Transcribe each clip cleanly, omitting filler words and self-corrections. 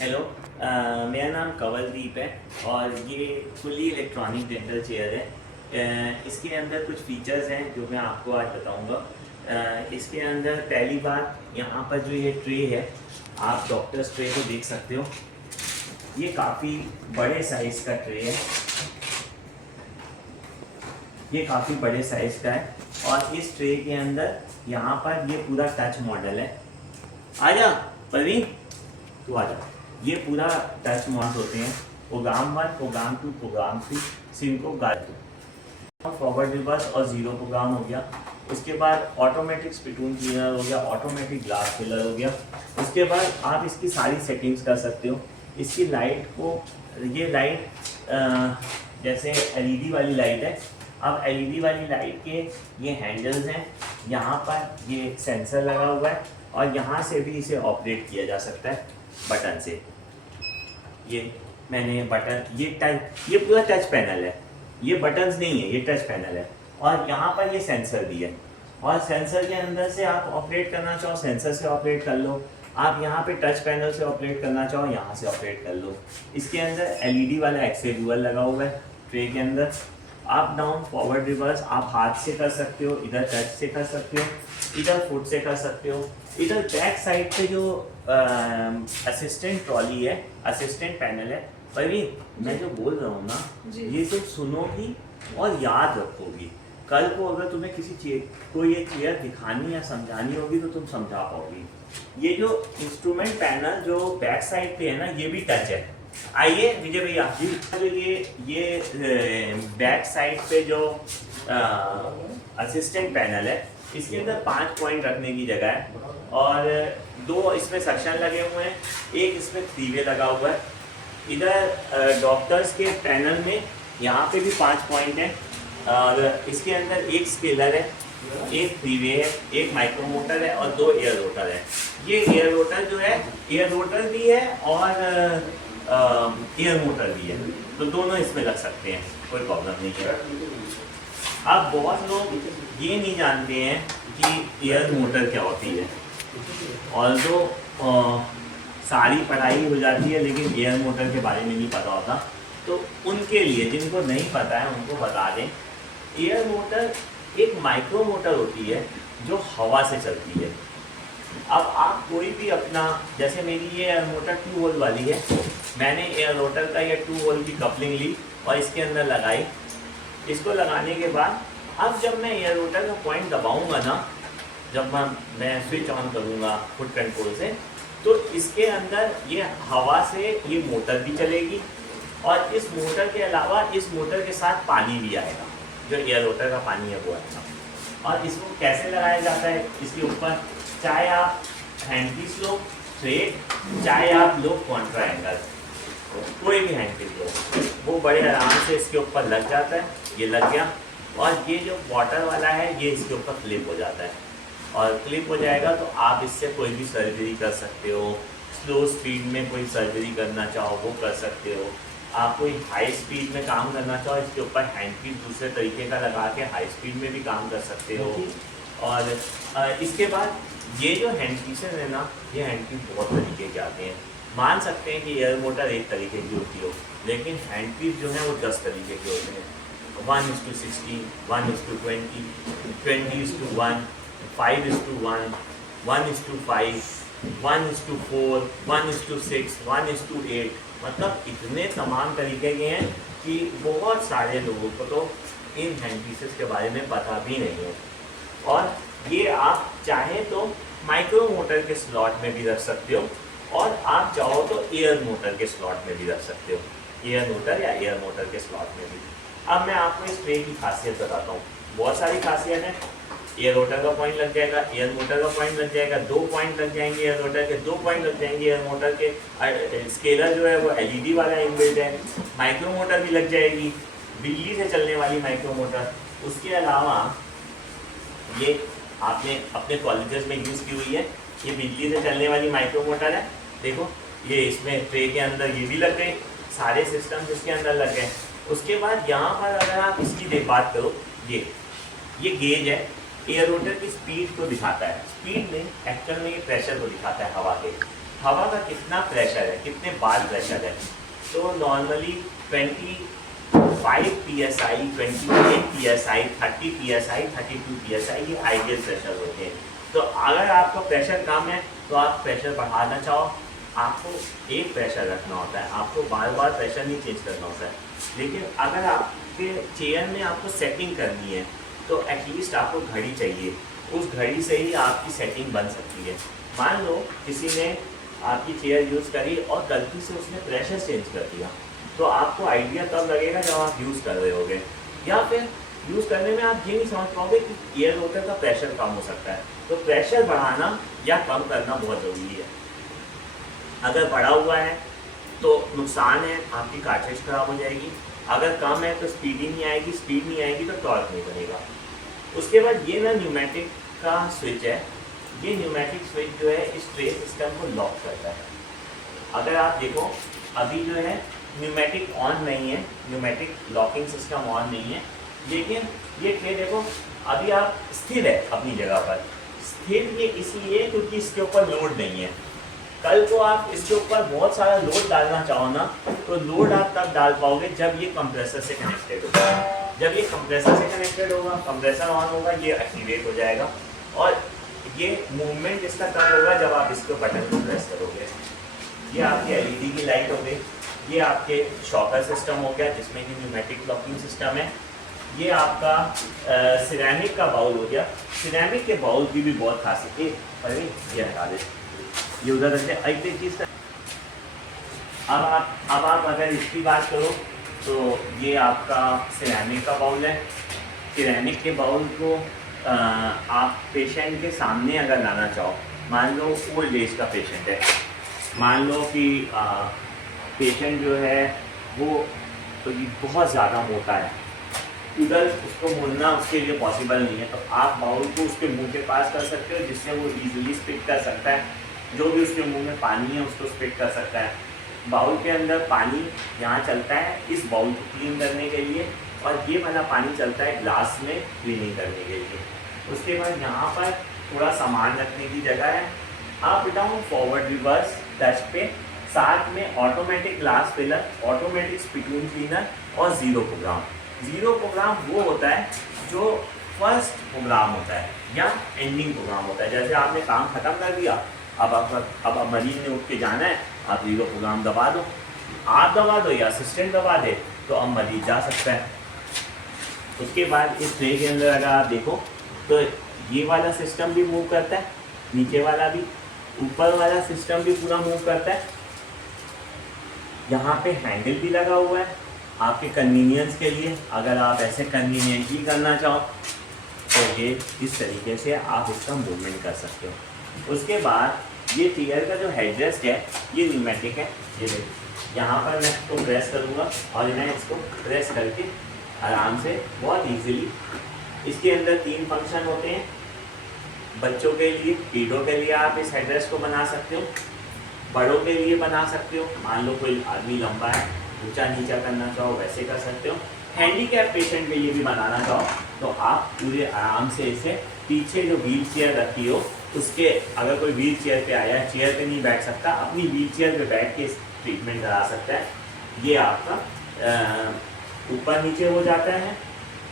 Hello. मेरा नाम कंवलदीप है और ये फुली इलेक्ट्रॉनिक डेंटल चेयर है। इसके अंदर कुछ फीचर्स हैं जो मैं आपको आज बताऊंगा। इसके अंदर पहली बात, यहाँ पर जो ये ट्रे है, आप डॉक्टर्स ट्रे को देख सकते हो। ये काफ़ी बड़े साइज़ का ट्रे है, ये काफ़ी बड़े साइज़ का है। और इस ट्रे के अंदर यहाँ पर ये पूरा टच मॉडल है। आजा परवीन, तू आजा। ये पूरा टच मॉडल होते हैं, प्रोग्राम 1, प्रोग्राम 2, प्रोग्राम 3, सिंको गार्ड, फॉरवर्ड रिवर्स और जीरो प्रोग्राम हो गया। उसके बाद ऑटोमेटिक स्पिटून क्लीनर हो गया, ऑटोमेटिक ग्लास फिलर हो गया। उसके बाद आप इसकी सारी सेटिंग्स कर सकते हो। इसकी लाइट को, ये लाइट जैसे एलईडी वाली लाइट है। अब एलईडी वाली लाइट के ये हैंडल्स हैं, यहाँ पर ये सेंसर लगा हुआ है और यहाँ से भी इसे ऑपरेट किया जा सकता है बटन से। ये मैंने बटन, ये पूरा टच पैनल है, ये बटन्स नहीं है, ये टच पैनल है। और यहाँ पर ये सेंसर भी है और सेंसर के अंदर से आप ऑपरेट करना चाहो सेंसर से ऑपरेट कर लो। आप यहाँ पे टच पैनल से ऑपरेट करना चाहो यहाँ से ऑपरेट कर लो। इसके अंदर एलईडी वाला एक्सेल लगा हुआ है ट्रे के अंदर। अप डाउन फॉरवर्ड रिवर्स आप हाथ से कर सकते हो, इधर टच से कर सकते हो, इधर फुट से कर सकते हो। इधर बैक साइड पे जो असिस्टेंट ट्रॉली है, असिस्टेंट पैनल है, भाई मैं जो बोल रहा हूँ ना, ये तुम सुनोगी और याद रखोगी। कल को अगर तुम्हें किसी चीज को ये चेयर दिखानी या समझानी होगी तो तुम समझा पाओगी। ये जो इंस्ट्रूमेंट पैनल जो बैक साइड पे है ना, ये भी टच है। आइए विजय भैया जी, जो ये बैक साइड पे जो असिस्टेंट पैनल है, इसके अंदर 5 पॉइंट रखने की जगह है और 2 इसमें सेक्शन लगे हुए हैं, एक इसमें 3 वे लगा हुआ है। इधर डॉक्टर्स के पैनल में यहाँ पे भी 5 पॉइंट है और इसके अंदर एक स्केलर है, एक 3 वे है, एक माइक्रो मोटर है और 2 एयर रोटर है। ये एयर रोटर जो है, एयर रोटर भी है और एयर मोटर भी है, तो दोनों इसमें लग सकते हैं, कोई प्रॉब्लम नहीं है। अब बहुत लोग ये नहीं जानते हैं कि एयर मोटर क्या होती है, और जो सारी पढ़ाई हो जाती है लेकिन एयर मोटर के बारे में नहीं पता होता, तो उनके लिए, जिनको नहीं पता है उनको बता दें। एयर मोटर एक माइक्रो मोटर होती है जो हवा से चलती है। अब आप कोई भी अपना, जैसे मेरी ये एयर मोटर 2 वोल्ट वाली है, मैंने एयर रोटर का ये 2 वोल्ट की कपलिंग ली और इसके अंदर लगाई। इसको लगाने के बाद अब जब मैं एयर रोटर का पॉइंट दबाऊंगा ना, जब मैं स्विच ऑन करूंगा फुट कंट्रोल से, तो इसके अंदर ये हवा से ये मोटर भी चलेगी और इस मोटर के अलावा इस मोटर के साथ पानी भी आएगा, जो एयर रोटर का पानी है वो आएगा। और इसको कैसे लगाया जाता है, इसके ऊपर चाहे आप हैंड पीस लो स्ट्रेट, चाहे आप लो कॉन्ट्रा एंगल, कोई भी हैंड पीस लो, वो बड़े आराम से इसके ऊपर लग जाता है। ये लग गया और ये जो वाटर वाला है ये इसके ऊपर क्लिप हो जाता है और क्लिप हो जाएगा तो आप इससे कोई भी सर्जरी कर सकते हो। स्लो स्पीड में कोई सर्जरी करना चाहो वो कर सकते हो। आप कोई हाई स्पीड में काम करना चाहो, इसके ऊपर हैंड पीस दूसरे तरीके का लगा के हाई स्पीड में भी काम कर सकते हो। और इसके बाद ये जो हैंड पीसेस है ना, ये हैंड पीस बहुत तरीके के आते हैं। मान सकते हैं कि एयर मोटर एक तरीके की होती हो, लेकिन हैंड पीस जो है वो 10 तरीके के होते हैं। 1:60, 1:20, 20:1, 5:1, 1:5, 1:4, 1:6, 1:8, मतलब इतने तमाम तरीके के हैं कि बहुत सारे लोगों को तो इन हैंड पीसेस के बारे में पता भी नहीं है। और ये आप चाहें तो माइक्रो मोटर के स्लॉट में भी रख सकते हो और आप चाहो तो एयर मोटर के स्लॉट में भी रख सकते हो, एयर मोटर या एयर मोटर के स्लॉट में भी। अब मैं आपको इस ट्रे की खासियत बताता हूँ। बहुत सारी खासियत है। एयर रोटर का पॉइंट लग जाएगा, एयर मोटर का पॉइंट लग जाएगा, 2 पॉइंट लग जाएंगे एयर रोटर के, 2 पॉइंट लग जाएंगे एयर मोटर के। स्केलर जो है वो एलईडी वाला इनबिल्ट है। माइक्रो मोटर भी लग जाएगी, बिजली से चलने वाली माइक्रो मोटर। उसके अलावा ये आपने अपने कॉलेजेस में यूज़ की हुई है, ये बिजली से चलने वाली माइक्रो मोटर है। देखो ये इसमें ट्रे के अंदर ये भी लग गए, सारे सिस्टम्स इसके अंदर लग गए। उसके बाद यहाँ पर अगर आप इसकी बात करो, ये गेज है, एयर रोटर की स्पीड को दिखाता है। स्पीड में एक्चुअल में ये प्रेशर को दिखाता है हवा के। हवा का कितना प्रेशर है, कितने बार प्रेशर है। तो normally 25 PSI, 28 PSI, 30 PSI, 32 PSI ये आइडियल प्रेशर होते हैं। तो अगर आपका प्रेशर कम है तो आप प्रेशर बढ़ाना चाहो, आपको एक प्रेशर रखना होता है, आपको बार बार प्रेशर नहीं चेंज करना होता है। लेकिन अगर आपके चेयर में आपको सेटिंग करनी है तो एटलीस्ट आपको घड़ी चाहिए, उस घड़ी से ही आपकी सेटिंग बन सकती है। मान लो किसी ने आपकी चेयर यूज़ करी और गलती से उसने प्रेशर चेंज कर दिया, तो आपको आइडिया तब लगेगा जब आप यूज़ कर रहे होगे, या फिर यूज़ करने में आप ये नहीं समझ पाओगे कि एयर रोटर का प्रेशर कम हो सकता है। तो प्रेशर बढ़ाना या कम करना बहुत ज़रूरी है। अगर बढ़ा हुआ है तो नुकसान है, आपकी कार्ट्रिज खराब हो जाएगी। अगर कम है तो स्पीड ही नहीं आएगी, स्पीड नहीं आएगी तो टॉर्क नहीं बनेगा। उसके बाद ये ना न्यूमेटिक का स्विच है, ये न्यूमेटिक स्विच जो है इस ट्रे सिस्टम को लॉक करता है। अगर आप देखो अभी जो है न्यूमेटिक ऑन नहीं है, न्यूमेटिक लॉकिंग सिस्टम ऑन नहीं है, लेकिन ये ट्रे देखो अभी आप स्थिर है अपनी जगह पर। स्थिर ये इसलिए क्योंकि इसके ऊपर लोड नहीं है। कल को आप इसके ऊपर बहुत सारा लोड डालना चाहो ना, तो लोड आप तब डाल पाओगे जब ये कंप्रेसर से कनेक्टेड होगा। जब ये कंप्रेसर से कनेक्टेड होगा, कंप्रेसर ऑन होगा, ये एक्टिवेट हो जाएगा और ये मूवमेंट इसका तब होगा जब आप इसको बटन को प्रेस करोगे। ये आपकी एलईडी की लाइट हो गई, ये आपके शॉकर सिस्टम हो गया जिसमें कि न्यूमेटिक लॉकिंग सिस्टम है, ये आपका सिरेमिक का बाउल हो गया। सिरेमिक के बाउल की भी बहुत खासियत है, अरे ये हटा दे, ये उधर रखते हैं। एक चीज़ का अब आप अगर इसकी बात करो तो ये आपका सिरेमिक का बाउल है। सिरेमिक के बाउल को आप पेशेंट के सामने अगर लाना चाहो, मान लो ओल्ड एज का पेशेंट है, मान लो कि पेशेंट जो है वो तो बहुत ज़्यादा मोटा है, उधर उसको मुड़ना उसके लिए पॉसिबल नहीं है, तो आप बाउल को उसके मुंह के पास कर सकते हो जिससे वो इजीली स्पिट कर सकता है। जो भी उसके मुंह में पानी है उसको स्पिट कर सकता है। बाउल के अंदर पानी यहाँ चलता है इस बाउल को क्लीन करने के लिए, और ये वाला पानी चलता है ग्लास में क्लीनिंग करने के लिए। उसके बाद यहाँ पर थोड़ा सामान रखने की जगह है, up down forward reverse touch पे, साथ में automatic glass filler, automatic spittoon cleaner और ज़ीरो प्रोग्राम। ज़ीरो प्रोग्राम वो होता है जो फर्स्ट प्रोग्राम होता है या एंडिंग प्रोग्राम होता है। जैसे आपने काम ख़त्म कर दिया, अब मरीज ने उठ के जाना है, आप ज़ीरो प्रोग्राम दबा दो, आप दबा दो या असिस्टेंट दबा दे, तो अब मरीज जा सकता है। उसके बाद इस ट्रे के अंदर अगर आप देखो तो ये वाला सिस्टम भी मूव करता है, नीचे वाला भी, ऊपर वाला सिस्टम भी पूरा मूव करता है। यहाँ पे हैंडल भी लगा हुआ है आपके कन्वीनियंस के लिए, अगर आप ऐसे कन्वीनियंटली करना चाहो तो ये इस तरीके से आप इसका मूवमेंट कर सकते हो। उसके बाद ये चेयर का जो हेडरेस्ट है ये न्यूमेटिक है, ये देखिए यहाँ पर मैं इसको प्रेस करूँगा और मैं इसको प्रेस करके आराम से बहुत इजीली, इसके अंदर 3 फंक्शन होते हैं। बच्चों के लिए, कीड़ों के लिए आप इस हेडरेस्ट को बना सकते हो, बड़ों के लिए बना सकते हो, मान लो कोई आदमी लंबा है ऊंचा नीचा करना चाहो वैसे कर सकते हो। हैंडीकैप पेशेंट के लिए भी बनाना चाहो तो आप पूरे आराम से इसे पीछे जो व्हील चेयर रखी हो उसके, अगर कोई व्हील चेयर पे आया है, चेयर पे नहीं बैठ सकता, अपनी व्हील चेयर पे बैठ के ट्रीटमेंट करा सकता है। ये आपका ऊपर नीचे हो जाता है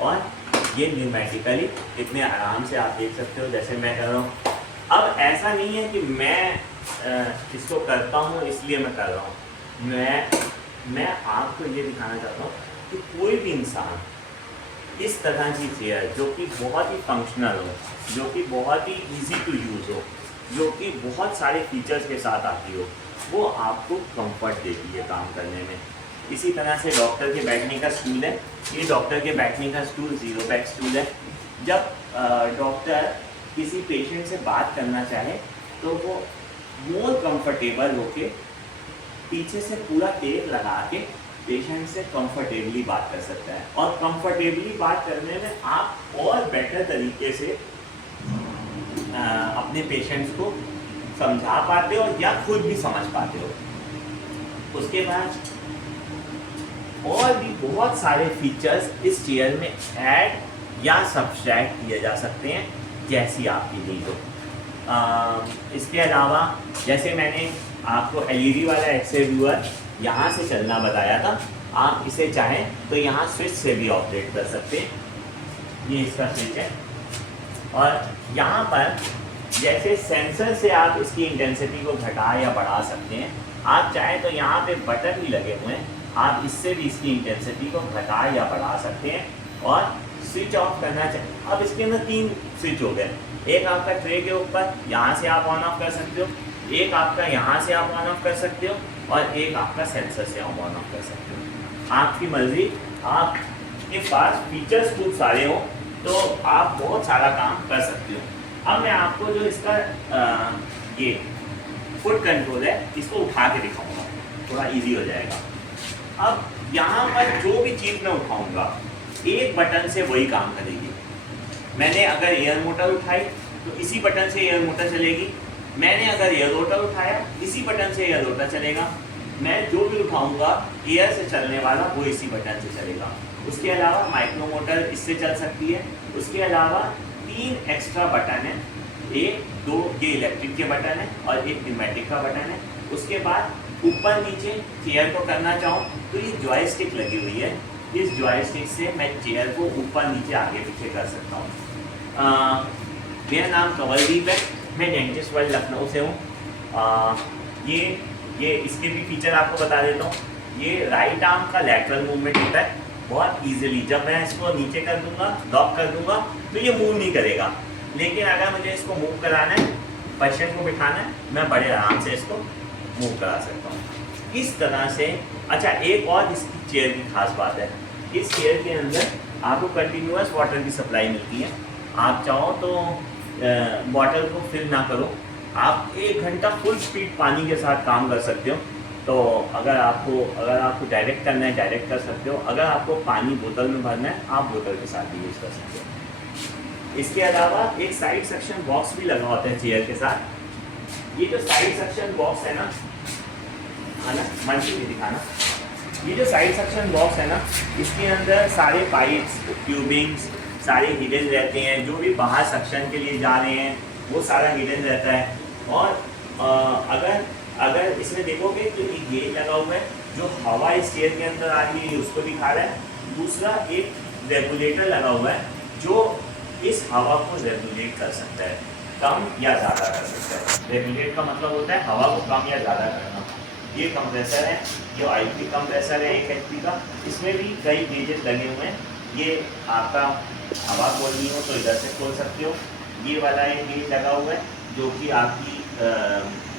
और ये न्यूमेटिकली इतने आराम से आप देख सकते हो जैसे मैं कर रहा हूँ। अब ऐसा नहीं है कि मैं इसको करता हूँ इसलिए मैं कर रहा हूँ, मैं आपको ये दिखाना चाहता हूँ कि कोई भी इंसान इस तरह की चेयर जो कि बहुत ही फंक्शनल हो, जो कि बहुत ही इजी टू यूज़ हो, जो कि बहुत सारे फीचर्स के साथ आती हो, वो आपको कंफर्ट देती है काम करने में। इसी तरह से डॉक्टर के बैठने का स्टूल है, ये डॉक्टर के बैठने का स्टूल ज़ीरो बैक स्टूल है। जब डॉक्टर किसी पेशेंट से बात करना चाहे तो वो मोर कंफर्टेबल होके पीछे से पूरा टेप लगा के पेशेंट से कंफर्टेबली बात कर सकता है, और कंफर्टेबली बात करने में आप और बेटर तरीके से अपने पेशेंट्स को समझा पाते हो या खुद भी समझ पाते हो। उसके बाद और भी बहुत सारे फीचर्स इस चेयर में ऐड या सब्सट्रैक्ट किए जा सकते हैं जैसी आपकी नीड हो। इसके अलावा जैसे मैंने आपको एलईडी वाला एक्स-रे व्यूअर यहाँ से चलना बताया था। आप इसे चाहें तो यहाँ स्विच से भी ऑपरेट कर सकते हैं। ये इसका स्विच है और यहाँ पर जैसे सेंसर से आप इसकी इंटेंसिटी को घटा या बढ़ा सकते हैं। आप चाहें तो यहाँ पे बटन भी लगे हुए हैं, आप इससे भी इसकी इंटेंसिटी को घटा या बढ़ा सकते हैं और स्विच ऑफ करना चाहिए। अब इसके अंदर 3 स्विच हो गए, एक आपका ट्रे के ऊपर, यहाँ से आप ऑन ऑफ कर सकते हो, एक आपका यहाँ से आप ऑन ऑफ कर सकते हो और एक आपका सेंसर से आप ऑन ऑफ कर सकते हो। आपकी मर्जी, आपके पास फीचर्स खूब सारे हो तो आप बहुत सारा काम कर सकते हो। अब मैं आपको जो इसका ये फुट कंट्रोल है इसको उठा के दिखाऊंगा, थोड़ा इजी हो जाएगा। अब यहाँ पर जो भी चीज़ मैं उठाऊंगा एक बटन से वही काम करेगी। मैंने अगर एयर मोटर उठाई तो इसी बटन से एयर मोटर चलेगी। मैंने अगर एयर रोटर उठाया इसी बटन से एयर रोटर चलेगा। मैं जो भी उठाऊंगा एयर से चलने वाला वो इसी बटन से चलेगा। उसके अलावा माइक्रो मोटर इससे चल सकती है। उसके अलावा 3 एक्स्ट्रा बटन है, 1, 2 ये इलेक्ट्रिक के बटन है और एक न्यूमेटिक का बटन है। उसके बाद ऊपर नीचे चेयर को करना चाहूँ तो ये जॉयस्टिक लगी हुई है, इस जॉयस्टिक से मैं चेयर को ऊपर नीचे आगे पीछे कर सकता हूँ। मेरा नाम कंवलदीप है, मैं डेंटिस्ट वर्ल्ड लखनऊ से हूँ। ये इसके भी फीचर आपको बता देता हूँ। ये राइट आर्म का लैटरल मूवमेंट होता है बहुत इजीली। जब मैं इसको नीचे कर दूंगा, लॉक कर दूंगा तो ये मूव नहीं करेगा, लेकिन अगर मुझे इसको मूव कराना है, पेशेंट को बिठाना है, मैं बड़े आराम से इसको मूव करा सकता हूँ इस तरह से। अच्छा, एक और इसकी चेयर की खास बात है, इस चेयर के अंदर आपको कंटिन्यूअस वाटर की सप्लाई मिलती है। आप चाहो तो बॉटल को फिल ना करो, आप 1 घंटा फुल स्पीड पानी के साथ काम कर सकते हो। तो अगर आपको डायरेक्ट करना है डायरेक्ट कर सकते हो, अगर आपको पानी बोतल में भरना है आप बोतल के साथ भी यूज़ कर सकते हो। इसके अलावा एक साइड सेक्शन बॉक्स भी लगा होता है चेयर के साथ। ये जो साइड सेक्शन बॉक्स है ना, मंची भी दिखाना, ये जो साइड सेक्शन बॉक्स है ना, इसके अंदर सारे पाइप्स, ट्यूबिंग्स सारे हिडन रहते हैं। जो भी बाहर सक्शन के लिए जा रहे हैं वो सारा हिडन रहता है। और अगर इसमें देखोगे तो एक गेज लगा हुआ है जो हवा इस चेयर के अंदर आ रही है उसको दिखा रहा है। दूसरा एक रेगुलेटर लगा हुआ है जो इस हवा को रेगुलेट कर सकता है, कम या ज़्यादा कर सकता है। रेगुलेट का मतलब होता है हवा को कम या ज़्यादा करना। ये कंप्रेसर है, ये आईपी कंप्रेसर है 1 HP का। इसमें भी कई गेजेस लगे हुए हैं। ये आपका हवा खोलनी हो तो इधर से खोल सकते हो। ये वाला एक गेज लगा हुआ है जो कि आपकी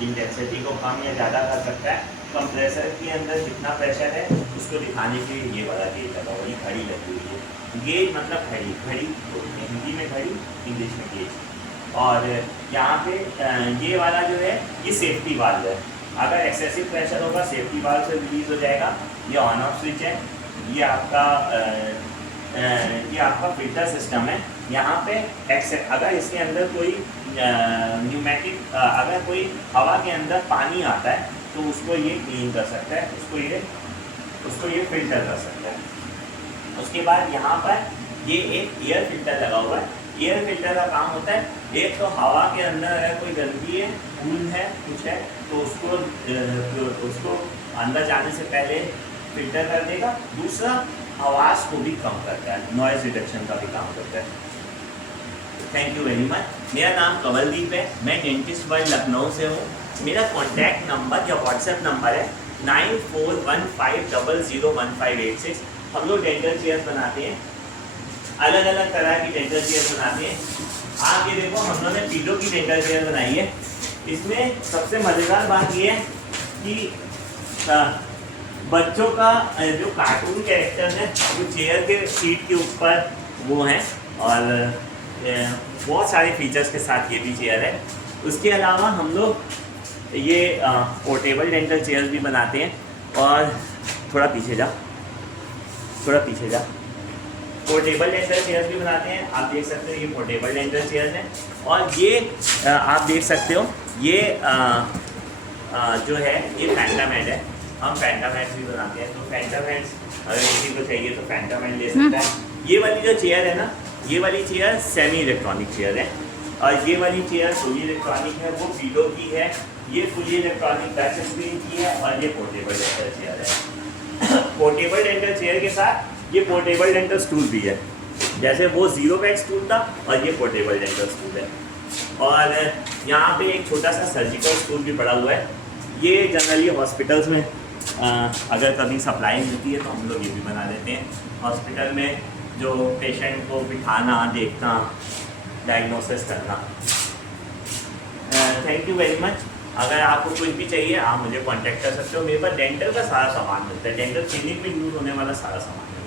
इंटेंसिटी को कम या ज़्यादा कर सकता है। कंप्रेसर के अंदर कितना प्रेशर है उसको दिखाने के लिए ये वाला गेज लगा हुआ है। ये घड़ी लगी हुई है, गेज मतलब घड़ी बोलते हैं हिंदी में, घड़ी इंग्लिश में गेज। और यहाँ पे ये वाला जो है ये सेफ्टी वाल्व है। अगर एक्सेसिव प्रेशर होगा सेफ्टी वाल्व से रिलीज हो जाएगा। ये ऑन ऑफ स्विच है। ये आपका फिल्टर सिस्टम है। यहाँ पे अगर इसके अंदर कोई न्यूमेटिक अगर कोई हवा के अंदर पानी आता है तो उसको ये क्लीन कर सकता है, उसको ये फिल्टर कर सकता है। उसके बाद यहाँ पर ये एक एयर फिल्टर लगा हुआ है। एयर फिल्टर का काम होता है, एक तो हवा के अंदर अगर कोई गंदगी है, धूल है, कुछ है तो उसको अंदर जाने से पहले फिल्टर कर देगा। दूसरा आवाज़ को भी कम करता है, नॉइज़ रिडक्शन का भी काम करता है। Thank you very much. मेरा नाम कंवलदीप है, मैं डेंटिस्ट वर्ल्ड लखनऊ से हूँ। मेरा कॉन्टैक्ट नंबर या व्हाट्सएप नंबर है 9415001586। हम लोग डेंटल चेयर्स बनाते हैं, अलग अलग तरह की डेंटल चेयर बनाते हैं। आप ये देखो, हम लोगों ने पीलो की डेंटल चेयर बनाई है। इसमें सबसे मज़ेदार बात ये है कि बच्चों का जो कार्टून कैरेक्टर है वो चेयर के सीट के ऊपर वो हैं और बहुत सारे फीचर्स के साथ ये भी चेयर है। उसके अलावा हम लोग ये पोर्टेबल डेंटल चेयर्स भी बनाते हैं। और थोड़ा पीछे जा, पोर्टेबल डेंटल चेयर्स भी बनाते हैं। आप देख सकते हो ये पोर्टेबल डेंटल चेयर्स हैं। और ये आप देख सकते हो ये जो है ये फैंटम हेड है। हम फैंटम हेड्स भी बनाते हैं। तो फैंटम हेड्स अगर किसी को चाहिए तो फैंटम हेड ले सकता है। ये वाली जो चेयर है ना, ये वाली चेयर सेमी इलेक्ट्रॉनिक चेयर है और ये वाली चेयर फुली इलेक्ट्रॉनिक है। वो पीलो की है ये फुली इलेक्ट्रॉनिक टच स्क्रीन की है और ये पोर्टेबल डेंटल चेयर है। पोर्टेबल डेंटल चेयर के साथ ये पोर्टेबल डेंटल स्टूल भी है, जैसे वो जीरो बेड स्टूल था और ये पोर्टेबल डेंटल स्टूल है। और यहाँ पे एक छोटा सा सर्जिकल स्टूल भी पड़ा हुआ है। ये जनरली हॉस्पिटल्स में अगर कभी सप्लाई मिलती है तो हम लोग ये भी बना लेते हैं। हॉस्पिटल में जो पेशेंट को बिठाना, देखना, डायग्नोसिस करना। Thank you very much. अगर आपको कुछ भी चाहिए आप मुझे कांटेक्ट कर सकते हो। मेरे पास डेंटल का सारा सामान मिलता है, डेंटल क्लिनिक में यूज़ होने वाला सारा सामान मिलता है।